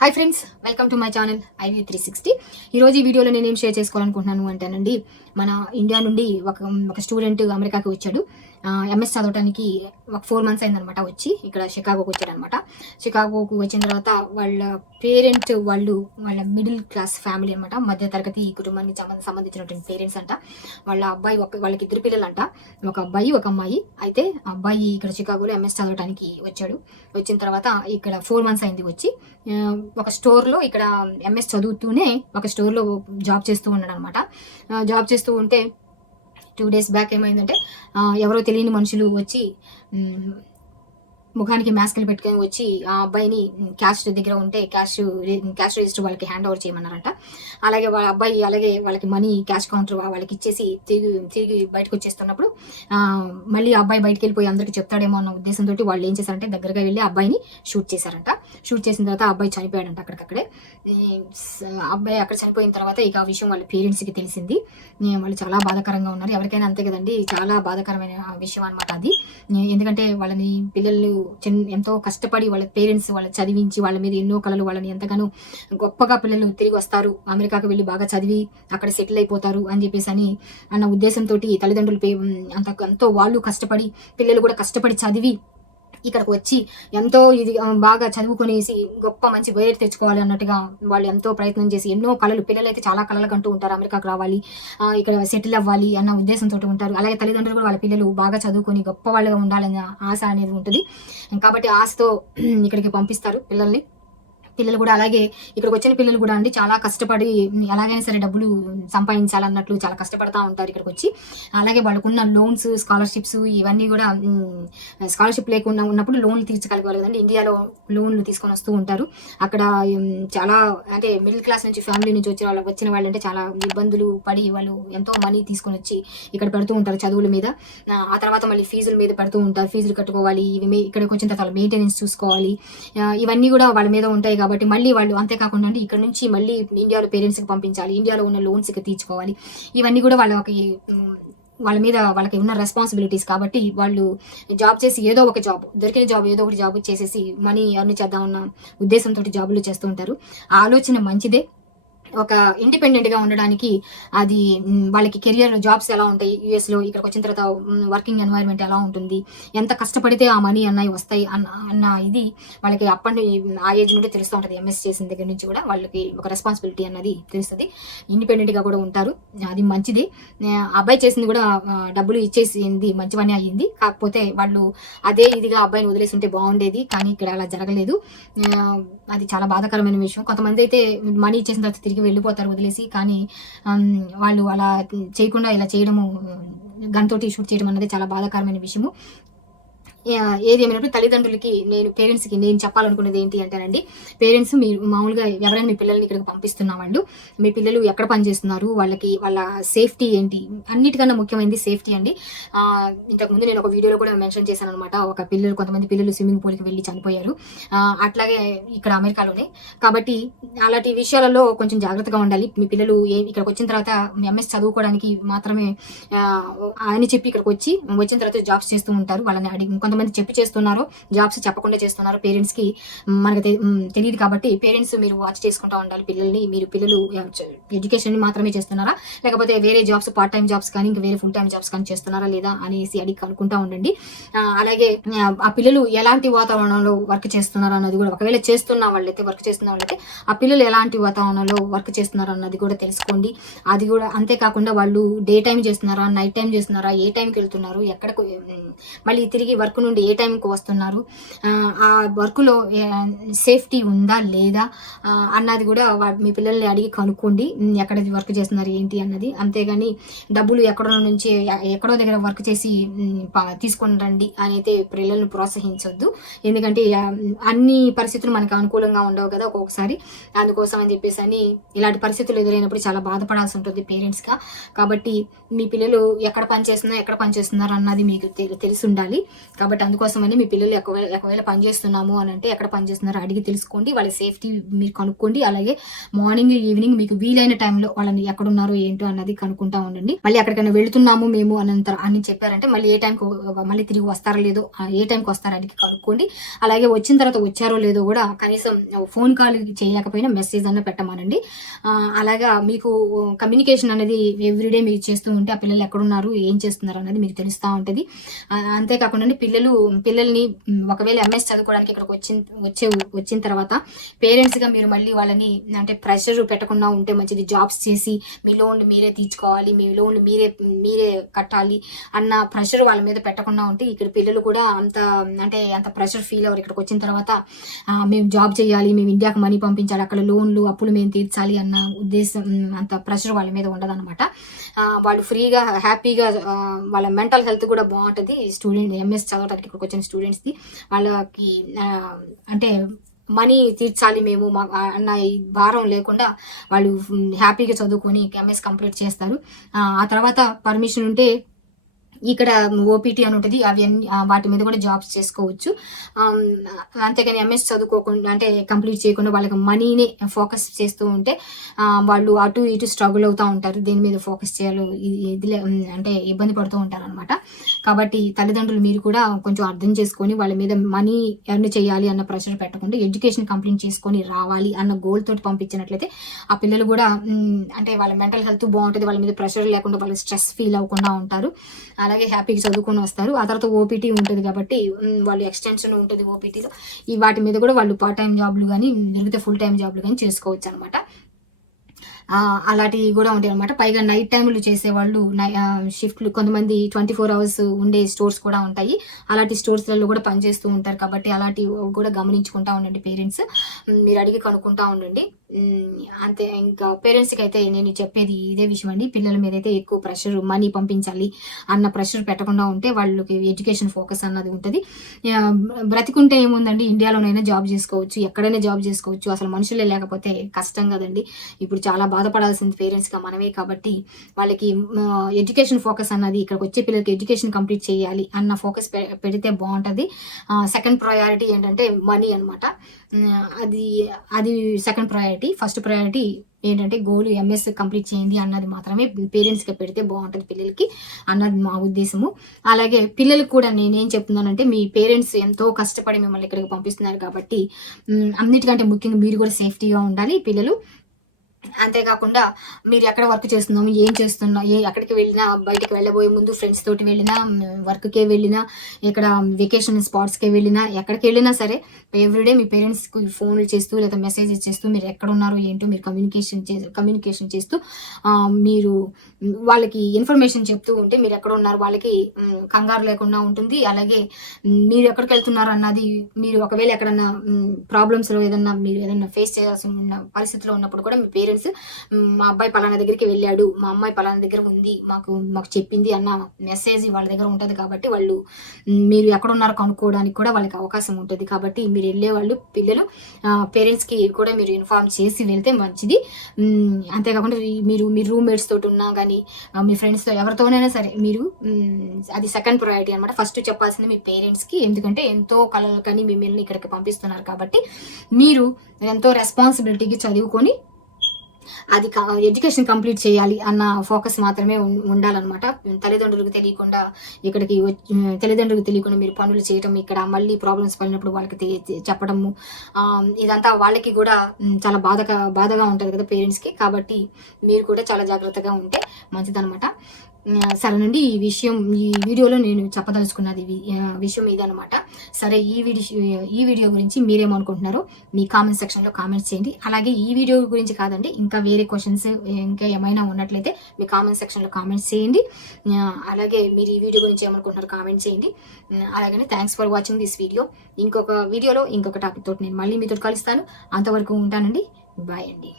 Hi friends welcome to my channel IV three sixty ఈరోజు ఈ వీడియోలో నేను షేర్ చేసుకోవాలనుకుంటున్నాను అంటేనండి మన ఇండియా నుండి ఒక ఒక స్టూడెంట్ అమెరికాకి వచ్చాడు. ఎంఎస్ చదవడానికి ఒక ఫోర్ మంత్స్ అయిందనమాట వచ్చి ఇక్కడ షికాగోకి వచ్చారనమాట షికాగోకు వచ్చిన తర్వాత వాళ్ళ పేరెంట్ వాళ్ళు వాళ్ళ మిడిల్ క్లాస్ ఫ్యామిలీ అనమాట మధ్య తరగతి ఈ కుటుంబానికి సంబంధ సంబంధించినటువంటి పేరెంట్స్ అంట. వాళ్ళ అబ్బాయి ఒక వాళ్ళకి ఇద్దరు పిల్లలు అంట ఒక అబ్బాయి ఒక అమ్మాయి. అయితే అబ్బాయి ఇక్కడ షికాగోలో ఎంఎస్ చదవడానికి వచ్చాడు. వచ్చిన తర్వాత ఇక్కడ ఫోర్ మంత్స్ అయింది వచ్చి ఒక స్టోర్లో ఇక్కడ ఎంఎస్ చదువుతూనే ఒక స్టోర్లో జాబ్ చేస్తూ ఉన్నాడు అనమాట జాబ్ చేస్తూ ఉంటే టూ డేస్ బ్యాక్ ఏమైందంటే ఎవరో తెలియని మనుషులు వచ్చి ముఖానికి మాస్కులు పెట్టుకొని వచ్చి ఆ అబ్బాయిని క్యాష్ దగ్గర ఉంటే క్యాష్ క్యాష్ రిజిస్టర్ వాళ్ళకి హ్యాండ్ ఓవర్ చేయమన్నారంట. అలాగే వాళ్ళ అబ్బాయి అలాగే వాళ్ళకి మనీ క్యాష్ కౌంటర్ వాళ్ళకి ఇచ్చేసి తిరిగి తిరిగి బయటకు వచ్చేస్తున్నప్పుడు మళ్ళీ అబ్బాయి బయటకు వెళ్ళిపోయి అందరికీ చెప్తాడేమో అన్న ఉద్దేశంతో వాళ్ళు ఏం చేశారంటే దగ్గరగా వెళ్ళి అబ్బాయిని షూట్ చేశారంట. షూట్ చేసిన తర్వాత ఆ అబ్బాయి చనిపోయాడంట అక్కడికక్కడే. అబ్బాయి అక్కడ చనిపోయిన తర్వాత ఇక ఆ విషయం వాళ్ళ పేరెంట్స్కి తెలిసింది. వాళ్ళు చాలా బాధాకరంగా ఉన్నారు. ఎవరికైనా అంతే కదండి. చాలా బాధాకరమైన విషయం అనమాట అది. ఎందుకంటే వాళ్ళని పిల్లలు చిన్న ఎంతో కష్టపడి వాళ్ళ పేరెంట్స్ వాళ్ళ చదివించి వాళ్ళ మీద ఎన్నో కళలు వాళ్ళని ఎంతగానో గొప్పగా పిల్లలు తిరిగి వస్తారు. అమెరికాకు వెళ్ళి బాగా చదివి అక్కడ సెటిల్ అయిపోతారు అని చెప్పేసి అని అన్న ఉద్దేశంతో తల్లిదండ్రులు అంత ఎంతో వాళ్ళు కష్టపడి పిల్లలు కూడా కష్టపడి చదివి ఇక్కడికి వచ్చి ఎంతో ఇది బాగా చదువుకునేసి గొప్ప మంచి పేరు తెచ్చుకోవాలి అన్నట్టుగా వాళ్ళు ఎంతో ప్రయత్నం చేసి ఎన్నో కళలు. పిల్లలైతే చాలా కళలు కంటూ ఉంటారు. అమెరికాకు రావాలి ఇక్కడ సెటిల్ అవ్వాలి అన్న ఉద్దేశంతో ఉంటారు. అలాగే తల్లిదండ్రులు కూడా వాళ్ళ పిల్లలు బాగా చదువుకొని గొప్ప వాళ్ళుగా ఉండాలనే ఆశ అనేది ఉంటుంది. కాబట్టి ఆశతో ఇక్కడికి పంపిస్తారు పిల్లల్ని. పిల్లలు కూడా అలాగే ఇక్కడికి వచ్చిన పిల్లలు కూడా అండి చాలా కష్టపడి ఎలాగైనా సరే డబ్బులు సంపాదించాలన్నట్లు చాలా కష్టపడతా ఉంటారు ఇక్కడికి వచ్చి. అలాగే వాళ్ళకున్న లోన్స్ స్కాలర్షిప్స్ ఇవన్నీ కూడా స్కాలర్షిప్ లేకుండా ఉన్నప్పుడు లోన్లు తీర్చగలగలేదండి ఇండియాలో లోన్లు తీసుకొని వస్తూ ఉంటారు. అక్కడ చాలా అంటే మిడిల్ క్లాస్ నుంచి ఫ్యామిలీ నుంచి వచ్చిన వాళ్ళు వచ్చిన వాళ్ళు అంటే చాలా ఇబ్బందులు పడి వాళ్ళు ఎంతో మనీ తీసుకొని వచ్చి ఇక్కడ పెడుతూ ఉంటారు చదువుల మీద. ఆ, తర్వాత మళ్ళీ ఫీజుల మీద పెడుతూ ఉంటారు. ఫీజులు కట్టుకోవాలి. ఇవి ఇక్కడికి వచ్చిన తర్వాత మెయింటెనెన్స్ చూసుకోవాలి. ఇవన్నీ కూడా వాళ్ళ మీద ఉంటాయి కాబట్టి మళ్ళీ వాళ్ళు అంతేకాకుండా అంటే ఇక్కడ నుంచి మళ్ళీ ఇండియాలో పేరెంట్స్కి పంపించాలి ఇండియాలో ఉన్న లోన్స్ ఇక తీర్చుకోవాలి ఇవన్నీ కూడా వాళ్ళకి వాళ్ళ మీద వాళ్ళకి ఉన్న రెస్పాన్సిబిలిటీస్ కాబట్టి వాళ్ళు జాబ్ చేసి ఏదో ఒక జాబ్ దొరికిన జాబ్ ఏదో ఒకటి జాబ్ చేసేసి మనీ అర్న్ చేద్దామన్న ఉద్దేశంతో జాబులు చేస్తూ ఉంటారు. ఆ ఆలోచన మంచిదే. ఒక ఇండిపెండెంట్గా ఉండడానికి అది వాళ్ళకి కెరియర్ జాబ్స్ ఎలా ఉంటాయి యుఎస్లో ఇక్కడికి వచ్చిన తర్వాత వర్కింగ్ ఎన్వైర్న్మెంట్ ఎలా ఉంటుంది ఎంత కష్టపడితే ఆ మనీ అన్నవి వస్తాయి అన్న అన్న ఇది వాళ్ళకి అప్పటి ఆ ఏజ్ నుండి తెలుస్తూ ఉంటుంది ఎంఎస్ చేసిన దగ్గర నుంచి కూడా వాళ్ళకి ఒక రెస్పాన్సిబిలిటీ అన్నది తెలుస్తుంది. ఇండిపెండెంట్గా కూడా ఉంటారు అది మంచిది. అబ్బాయి చేసింది కూడా డబ్బులు ఇచ్చేసింది మంచి పని అయ్యింది. కాకపోతే వాళ్ళు అదే ఇదిగా అబ్బాయిని వదిలేసి ఉంటే బాగుండేది కానీ ఇక్కడ అలా జరగలేదు. అది చాలా బాధాకరమైన విషయం. కొంతమంది అయితే మనీ ఇచ్చేసిన తర్వాత తిరిగి వెళ్ళిపోతారు వదిలేసి. కానీ వాళ్ళు అలా చేయకుండా ఇలా చేయడము గన్ తోటి షూట్ చేయడం అనేది చాలా బాధాకరమైన విషయము. ఏది ఏమైనప్పుడు తల్లిదండ్రులకి నేను పేరెంట్స్కి నేను చెప్పాలనుకున్నది ఏంటి అంటేనండి పేరెంట్స్ మీరు మామూలుగా ఎవరైనా మీ పిల్లల్ని ఇక్కడికి పంపిస్తున్నామండు మీ పిల్లలు ఎక్కడ పనిచేస్తున్నారు వాళ్ళకి వాళ్ళ సేఫ్టీ ఏంటి? అన్నిటికన్నా ముఖ్యమైనది సేఫ్టీ అండి. ఇంతకుముందు నేను ఒక వీడియోలో కూడా మెన్షన్ చేశాను అనమాట ఒక పిల్లలు కొంతమంది పిల్లలు స్విమ్మింగ్ పూల్కి వెళ్ళి చనిపోయారు. అట్లాగే ఇక్కడ అమెరికాలోనే కాబట్టి అలాంటి విషయాలలో కొంచెం జాగ్రత్తగా ఉండాలి. మీ పిల్లలు ఏ ఇక్కడికి వచ్చిన తర్వాత ఎంఎస్ చదువుకోవడానికి మాత్రమే అని చెప్పి ఇక్కడికి వచ్చి వచ్చిన తర్వాత జాబ్స్ చేస్తూ ఉంటారు. వాళ్ళని అడిగి కొంతమంది చెప్పి చేస్తున్నారు జాబ్స్ చెప్పకుండా చేస్తున్నారు పేరెంట్స్కి. మనకు తెలియదు కాబట్టి పేరెంట్స్ మీరు వాచ్ చేసుకుంటా ఉండాలి పిల్లల్ని మీరు పిల్లలు ఎడ్యుకేషన్ని మాత్రమే చేస్తున్నారా? లేకపోతే వేరే జాబ్స్ పార్ట్ టైం జాబ్స్ కానీ ఇంకా వేరే ఫుల్ టైం జాబ్స్ కానీ చేస్తున్నారా లేదా అనేసి అడిగి కనుక్కుంటా ఉండండి. అలాగే ఆ, పిల్లలు ఎలాంటి వాతావరణంలో వర్క్ చేస్తున్నారు అన్నది కూడా ఒకవేళ చేస్తున్న వాళ్ళైతే వర్క్ చేస్తున్న వాళ్ళైతే ఆ పిల్లలు ఎలాంటి వాతావరణంలో వర్క్ చేస్తున్నారు అన్నది కూడా తెలుసుకోండి. అది కూడా అంతేకాకుండా వాళ్ళు డే టైం చేస్తున్నారా నైట్ టైం చేస్తున్నారా ఏ టైంకి వెళ్తున్నారు ఎక్కడ మళ్ళీ తిరిగి వర్క్ నుండి ఏ టైంకి వస్తున్నారు? ఆ, వర్క్లో సేఫ్టీ ఉందా లేదా? అన్నది కూడా మీ పిల్లల్ని అడిగి కనుక్కోండి. ఎక్కడ వర్క్ చేస్తున్నారు ఏంటి అన్నది. అంతేగాని డబ్బులు ఎక్కడో నుంచి ఎక్కడో దగ్గర వర్క్ చేసి ఉమ్, తీసుకొని రండి అని అయితే పిల్లల్ని ప్రోత్సహించొద్దు. ఎందుకంటే అన్ని పరిస్థితులు మనకు అనుకూలంగా ఉండవు కదా ఒక్కొక్కసారి. అందుకోసం అని చెప్పేసి అని ఇలాంటి పరిస్థితులు ఎదురైనప్పుడు చాలా బాధపడాల్సి ఉంటుంది పేరెంట్స్గా. కాబట్టి మీ పిల్లలు ఎక్కడ పనిచేస్తున్నారు ఎక్కడ పనిచేస్తున్నారు అన్నది మీకు తెలి- తెలిసి ఉండాలి. కాబట్టి అందుకోసమని మీ పిల్లలు ఒకవేళ ఒకవేళ పనిచేస్తున్నాము అని అంటే ఎక్కడ పనిచేస్తున్నారో అడిగి తెలుసుకోండి. వాళ్ళ సేఫ్టీ మీరు కనుక్కోండి. అలాగే మార్నింగ్ ఈవినింగ్ మీకు వీలైన టైంలో వాళ్ళని ఎక్కడ ఉన్నారో ఏంటో అన్నది కనుక్కుంటా ఉండండి. మళ్ళీ ఎక్కడికైనా వెళ్తున్నాము మేము అనంత అని చెప్పారంటే మళ్ళీ ఏ టైంకి మళ్ళీ తిరిగి వస్తారో లేదో ఏ టైంకి వస్తారో అడిగి కనుక్కోండి. అలాగే వచ్చిన తర్వాత వచ్చారో లేదో కూడా కనీసం ఫోన్ కాల్ చేయకపోయినా మెసేజ్ అన్న పెట్టమానండి. అలాగా మీకు కమ్యూనికేషన్ అనేది ఎవ్రీడే మీరు చేస్తూ ఉంటే ఆ పిల్లలు ఎక్కడున్నారు ఏం చేస్తున్నారు అనేది మీకు తెలుస్తూ ఉంటుంది. అంతేకాకుండా పిల్లలు పిల్లలు పిల్లల్ని ఒకవేళ ఎంఎస్ చదువుకోవడానికి ఇక్కడికి వచ్చిన వచ్చే వచ్చిన తర్వాత పేరెంట్స్గా మీరు మళ్ళీ వాళ్ళని అంటే ప్రెషర్ పెట్టకుండా ఉంటే మంచిది. జాబ్స్ చేసి మీ లోన్లు మీరే తీర్చుకోవాలి మీ లోన్లు మీరే మీరే కట్టాలి అన్న ప్రెషర్ వాళ్ళ మీద పెట్టకుండా ఉంటే ఇక్కడ పిల్లలు కూడా అంత అంటే అంత ప్రెషర్ ఫీల్ అవ్వరు. ఇక్కడికి వచ్చిన తర్వాత మేము జాబ్ చేయాలి మేము ఇండియాకి మనీ పంపించాలి అక్కడ లోన్లు అప్పులు మేము తీర్చాలి అన్న ఉద్దేశం అంత ప్రెషర్ వాళ్ళ మీద ఉండదన్నమాట. వాళ్ళు ఫ్రీగా హ్యాపీగా వాళ్ళ మెంటల్ హెల్త్ కూడా బాగుంటుంది. స్టూడెంట్ ఎంఎస్ చదవడానికి ఇక్కడికి వచ్చిన స్టూడెంట్స్ది వాళ్ళకి అంటే మనీ తీర్చాలి మేము. మా అన్న భారం లేకుండా వాళ్ళు హ్యాపీగా చదువుకొని ఎంఎస్ కంప్లీట్ చేస్తారు. ఆ తర్వాత పర్మిషన్ ఉంటే ఇక్కడ ఓపీటీ అని ఉంటుంది. అవన్నీ వాటి మీద కూడా జాబ్స్ చేసుకోవచ్చు. అంతేకాని ఎంఎస్ చదువుకోకుండా అంటే కంప్లీట్ చేయకుండా వాళ్ళకి మనీని ఫోకస్ చేస్తూ ఉంటే వాళ్ళు అటు ఇటు స్ట్రగుల్ అవుతూ ఉంటారు. దేని మీద ఫోకస్ చేయాలో ఇది అంటే ఇబ్బంది పడుతూ ఉంటారు అనమాట కాబట్టి తల్లిదండ్రులు మీరు కూడా కొంచెం అర్థం చేసుకొని వాళ్ళ మీద మనీ ఎర్న్ చేయాలి అన్న ప్రెషర్ పెట్టకుండా ఎడ్యుకేషన్ కంప్లీట్ చేసుకొని రావాలి అన్న గోల్ తోటి పంపించినట్లయితే ఆ పిల్లలు కూడా అంటే వాళ్ళ మెంటల్ హెల్త్ బాగుంటుంది వాళ్ళ మీద ప్రెషర్ లేకుండా వాళ్ళు స్ట్రెస్ ఫీల్ అవ్వకుండా ఉంటారు. అలాగే హ్యాపీగా చదువుకొని వస్తారు. ఆ తర్వాత ఓపీటీ ఉంటుంది కాబట్టి వాళ్ళు ఎక్స్టెన్షన్ ఉంటుంది ఓపీటీలో ఈ వాటి మీద కూడా వాళ్ళు పార్ట్ టైం జాబ్లు కానీ దొరికితే ఫుల్ టైం జాబ్లు కానీ చేసుకోవచ్చు అనమాట అలాంటివి కూడా ఉంటాయి అనమాట పైగా నైట్ టైంలు చేసేవాళ్ళు నై- షిఫ్ట్లు కొంతమంది ట్వంటీ ఫోర్ అవర్స్ ఉండే స్టోర్స్ కూడా ఉంటాయి. అలాంటి స్టోర్స్లలో కూడా పనిచేస్తూ ఉంటారు కాబట్టి అలాంటివి కూడా గమనించుకుంటా ఉండండి పేరెంట్స్ మీరు అడిగి కనుక్కుంటా ఉండండి. అంతే ఇంకా పేరెంట్స్కి అయితే నేను చెప్పేది ఇదే విషయం అండి. పిల్లల మీద అయితే ఎక్కువ ప్రెషర్ మనీ పంపించాలి అన్న ప్రెషర్ పెట్టకుండా ఉంటే వాళ్ళకి ఎడ్యుకేషన్ ఫోకస్ అన్నది ఉంటుంది. బ్రతికుంటే ఏముందండి? ఇండియాలోనైనా జాబ్ చేసుకోవచ్చు ఎక్కడైనా జాబ్ చేసుకోవచ్చు. అసలు మనుషులే లేకపోతే కష్టం కదండి. ఇప్పుడు చాలా బాధపడాల్సింది పేరెంట్స్గా మనమే కాబట్టి వాళ్ళకి ఎడ్యుకేషన్ ఫోకస్ అన్నది ఇక్కడికి వచ్చే పిల్లలకి ఎడ్యుకేషన్ కంప్లీట్ చేయాలి అన్న ఫోకస్ పెడితే బాగుంటుంది. సెకండ్ ప్రయారిటీ ఏంటంటే మనీ అనమాట అది అది సెకండ్ ప్రయారిటీ. ఫస్ట్ ప్రయారిటీ ఏంటంటే గోల్ ఎంఎస్ కంప్లీట్ చేయండి అన్నది మాత్రమే పేరెంట్స్కి పెడితే బాగుంటుంది పిల్లలకి అన్నది మా ఉద్దేశము. అలాగే పిల్లలకు కూడా నేనేం చెప్తున్నానంటే మీ పేరెంట్స్ ఎంతో కష్టపడి మిమ్మల్ని ఇక్కడికి పంపిస్తున్నారు కాబట్టి అన్నిటికంటే ముఖ్యంగా మీరు కూడా సేఫ్టీగా ఉండాలి పిల్లలు. అంతేకాకుండా మీరు ఎక్కడ వర్క్ చేస్తున్నాము ఏం చేస్తున్నా ఏ ఎక్కడికి వెళ్ళినా బయటకు వెళ్ళబోయే ముందు ఫ్రెండ్స్ తోటి వెళ్ళినా వర్క్కే వెళ్ళినా ఇక్కడ వెకేషన్ స్పాట్స్కే వెళ్ళినా ఎక్కడికి వెళ్ళినా సరే ఎవ్రీడే మీ పేరెంట్స్కి ఫోన్లు చేస్తూ లేదా మెసేజ్ చేస్తూ మీరు ఎక్కడ ఉన్నారో ఏంటో మీరు కమ్యూనికేషన్ చే కమ్యూనికేషన్ చేస్తూ మీరు వాళ్ళకి ఇన్ఫర్మేషన్ చెప్తూ ఉంటే మీరు ఎక్కడ ఉన్నారు వాళ్ళకి కంగారు లేకుండా ఉంటుంది. అలాగే మీరు ఎక్కడికి వెళ్తున్నారు అన్నది మీరు ఒకవేళ ఎక్కడన్నా ప్రాబ్లమ్స్లో ఏదన్నా మీరు ఏదన్నా ఫేస్ చేయాల్సి ఉన్న పరిస్థితిలో ఉన్నప్పుడు కూడా మీ పేరెంట్స్ మా అబ్బాయి పలానా దగ్గరికి వెళ్ళాడు మా అమ్మాయి పలానా దగ్గర ఉంది మాకు మాకు చెప్పింది అన్న మెసేజ్ వాళ్ళ దగ్గర ఉంటుంది కాబట్టి వాళ్ళు మీరు ఎక్కడ ఉన్నారో కనుక్కోవడానికి కూడా వాళ్ళకి అవకాశం ఉంటుంది కాబట్టి మీరు వెళ్ళే వాళ్ళు పిల్లలు పేరెంట్స్కి కూడా మీరు ఇన్ఫార్మ్ చేసి వెళ్తే మంచిది. అంతేకాకుండా మీరు మీ రూమ్మేట్స్ తోటి ఉన్నా కానీ మీ ఫ్రెండ్స్తో ఎవరితోనైనా సరే మీరు అది సెకండ్ ప్రయారిటీ అనమాట ఫస్ట్ చెప్పాల్సింది మీ పేరెంట్స్కి ఎందుకంటే ఎంతో కళలు కానీ మిమ్మల్ని ఇక్కడికి పంపిస్తున్నారు కాబట్టి మీరు ఎంతో రెస్పాన్సిబిలిటీకి చదువుకొని అది ఎడ్యుకేషన్ కంప్లీట్ చేయాలి అన్న ఫోకస్ మాత్రమే ఉండాలన్నమాట. తల్లిదండ్రులకు తెలియకుండా ఇక్కడికి వచ్చి- తల్లిదండ్రులకు తెలియకుండా మీరు పనులు చేయటం ఇక్కడ మళ్ళీ ప్రాబ్లమ్స్ పడినప్పుడు వాళ్ళకి చెప్పడము ఇదంతా వాళ్ళకి కూడా చాలా బాధగా బాధగా ఉంటుంది కదా పేరెంట్స్కి కాబట్టి మీరు కూడా చాలా జాగ్రత్తగా ఉంటే మంచిదనమాట సరేనండి ఈ విషయం ఈ వీడియోలో నేను చెప్పదలుచుకున్నది విషయం ఇదనమాట సరే ఈ వీడియో ఈ వీడియో గురించి మీరేమనుకుంటున్నారో మీ కామెంట్ సెక్షన్లో కామెంట్స్ చేయండి. అలాగే ఈ వీడియో గురించి కాదండి ఇంకా వేరే క్వశ్చన్స్ ఇంకా ఏమైనా ఉన్నట్లయితే మీ కామెంట్ సెక్షన్లో కామెంట్స్ చేయండి. అలాగే మీరు ఈ వీడియో గురించి ఏమనుకుంటున్నారో కామెంట్ చేయండి. అలాగనే thanks for watching this video ఇంకొక వీడియోలో ఇంకొక టాపిక్ తోటి నేను మళ్ళీ మీతో కలుస్తాను. అంతవరకు ఉంటానండి. బాయ్ అండి.